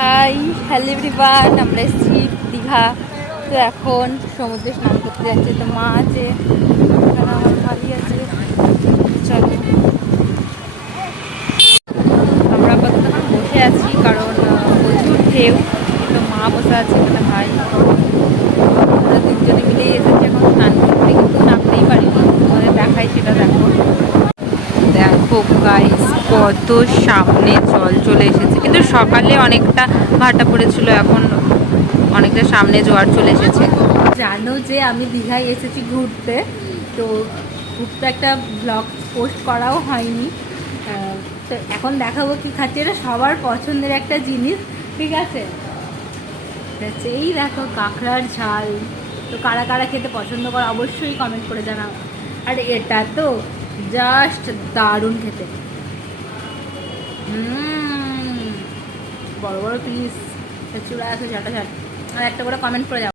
Hi hello everyone, আমরা এসেছি দীঘা। তো এখন সমুদ্রে স্নান করতে যাচ্ছে। তো মা আছে, এখানে আমার ভাই আছে। চলো, আমরা আপাতত এখন বসে আছি কারণ প্রচুর ঢেউ। তো মা বসে আছে, এখানে ভাই। আমরা তিনজনে মিলেই এসেছি এখন স্নান করতে, কিন্তু নামতেই পারিনি। তোমাদের দেখাই, সেটা দেখো। দেখো গাইস, কত সামনে জল চলে এসেছে, কিন্তু সকালে অনেকটা ভাটা পড়েছিল, এখন অনেকটা সামনে জোয়ার চলে এসেছে। জানো যে আমি দীঘায় এসেছি ঘুরতে, তো ঘুরতে একটা ব্লগ পোস্ট করাও হয়নি। তো এখন দেখাবো কি খাচ্ছি, এটা সবার পছন্দের একটা জিনিস, ঠিক আছে? এই দেখো কাঁকড়ার ঝাল। তো কারা কারা খেতে পছন্দ করে অবশ্যই কমেন্ট করে জানাও। আর এটা তো জাস্ট দারুণ খেতে। বড় বড় পিস, চূড়া আছে ঝাঁটা ঝাট। আর একটা করে কমেন্ট করে যাও।